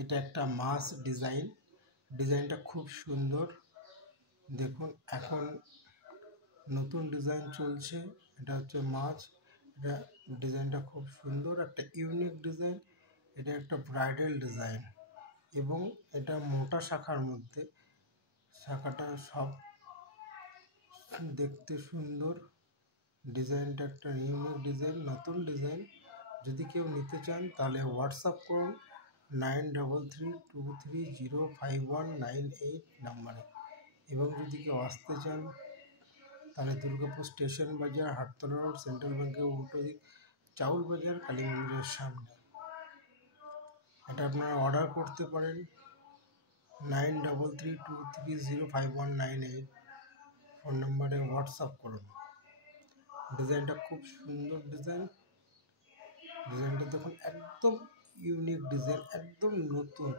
এটা একটা মাছ ডিজাইনটা খুব সুন্দর। দেখুন এখন নতুন ডিজাইন চলছে, এটা হচ্ছে মাছ। এটা ডিজাইনটা খুব সুন্দর, একটা ইউনিক ডিজাইন। এটা একটা ব্রাইডাল ডিজাইন এবং এটা মোটা শাখার মধ্যে, শাখাটা সব দেখতে সুন্দর। ডিজাইনটা একটা ইউনিক ডিজাইন, নতুন ডিজাইন। যদি কেউ নিতে চান তাহলে হোয়াটসঅ্যাপ করুন 9333205198 নাম্বারে। এবং যদি কেউ আসতে চান তাহলে দুর্গাপুর স্টেশন বাজার, হাটতলা রোড, সেন্ট্রাল ব্যাংকের উল্টো দিক, চাউল বাজার, কালী মন্দিরের সামনে। এটা আপনারা অর্ডার করতে পারেন 9333205198 ফোন নাম্বারে হোয়াটসঅ্যাপ করুন। ডিজাইনটা খুব সুন্দর ডিজাইনটা দেখুন, একদম ইউনিক ডিজাইন, একদম নতুন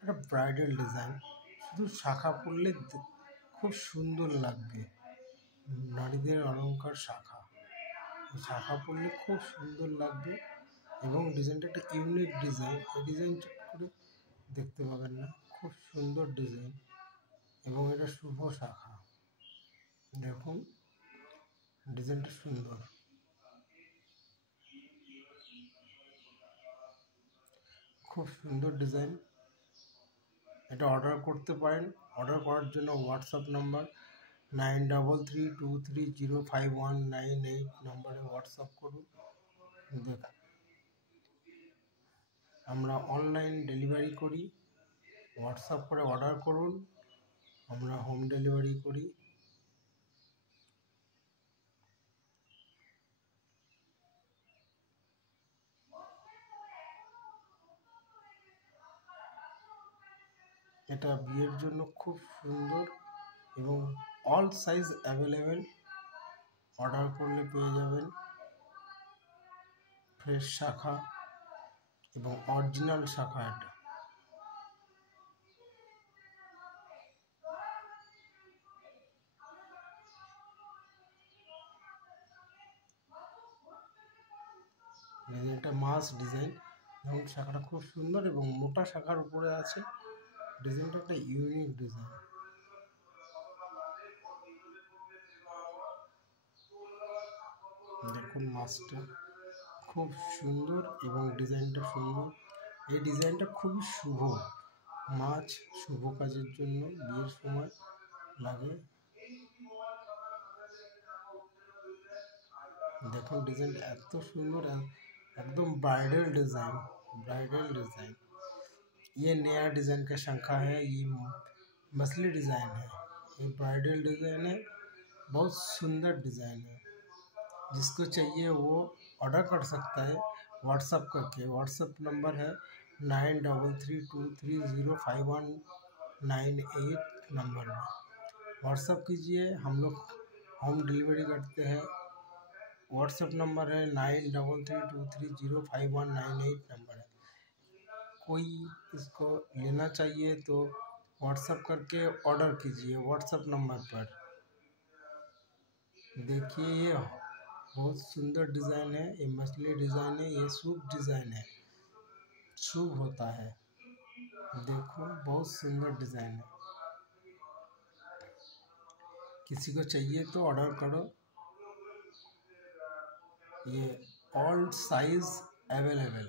একটা ব্রাইডাল ডিজাইন। শুধু শাখা পরলে খুব সুন্দর লাগবে, নারীদের অলংকার শাখা পরলে খুব সুন্দর লাগবে। এবং ডিজাইনটা একটা ইউনিক ডিজাইন, এই ডিজাইন চট করে দেখতে পাবেন না, খুব সুন্দর ডিজাইন। এবং এটা শুভ শাখা, দেখুন ডিজাইনটা সুন্দর, খুব সুন্দর ডিজাইন। এটা অর্ডার করতে পারেন। অর্ডার করার জন্য হোয়াটসঅ্যাপ নাম্বার 9333205198 নাম্বারে হোয়াটসঅ্যাপ করুন। দেখুন আমরা অনলাইন ডেলিভারি করি, হোয়াটসঅ্যাপ করে অর্ডার করুন, আমরা হোম ডেলিভারি করি। এটা বিয়ের জন্য খুব সুন্দর এবং অল সাইজ অ্যাভেলেবেল। অর্ডার করলে পেয়ে যাবেন ফ্রেশ শাখা এবং অরিজিনাল শাখা। এটা মাছ ডিজাইন এবং শাখাটা খুব সুন্দর এবং মোটা শাখার উপরে আছে। ডিজাইনটা একটা ইউনিক ডিজাইন। দেখুন মাছটা খুব সুন্দর এবং ডিজাইনটা সুন্দর। এই ডিজাইনটা খুবই শুভ, মাছ শুভ কাজের জন্য বিয়ের সময় লাগে। দেখুন डिजाइन एत सुंदर, एकदम ब्राइडल डिज़ाइन। ये नया डिज़ाइन का शंखा है, ये मछली डिज़ाइन है, ये ब्राइडल डिज़ाइन है, बहुत सुंदर डिज़ाइन है। जिसको चाहिए वो ऑर्डर कर सकता है व्हाट्सअप करके। व्हाट्सअप नंबर है 9333205198 नंबर में व्हाट्सअप कीजिए, हम लोग होम डिलीवरी करते हैं। व्हाट्सएप नंबर है 9333205198 नंबर है। कोई इसको लेना चाहिए तो व्हाट्सएप करके ऑर्डर कीजिए व्हाट्सएप नंबर पर। देखिए ये बहुत सुंदर डिज़ाइन है, ये मछली डिज़ाइन है, ये शुभ डिज़ाइन है, शुभ होता है। देखो बहुत सुंदर डिज़ाइन है, किसी को चाहिए तो ऑर्डर करो। ये ऑल साइज अवेलेबल।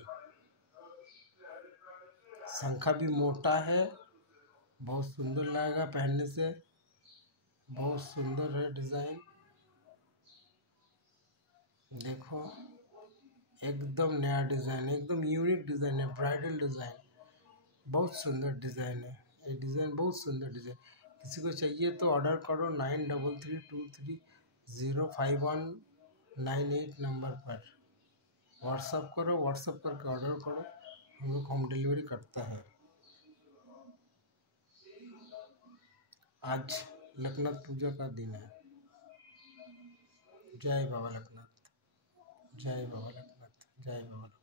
शंखा भी मोटा है, बहुत सुंदर लगेगा पहनने से, बहुत सुंदर है डिज़ाइन। देखो एकदम नया डिज़ाइन है, एकदम यूनिक डिज़ाइन है, ब्राइडल डिज़ाइन, बहुत सुंदर डिज़ाइन है। ये डिज़ाइन बहुत सुंदर डिज़ाइन, किसी को चाहिए तो ऑर्डर करो 9333205198 नंबर पर व्हाट्सअप करो। व्हाट्सअप करके ऑर्डर करो, हम लोग होम डिलीवरी करता है। आज लखनऊ पूजा का दिन है। जय बाबा लखनऊ, जय बाबा लखनऊ, जय बाबा।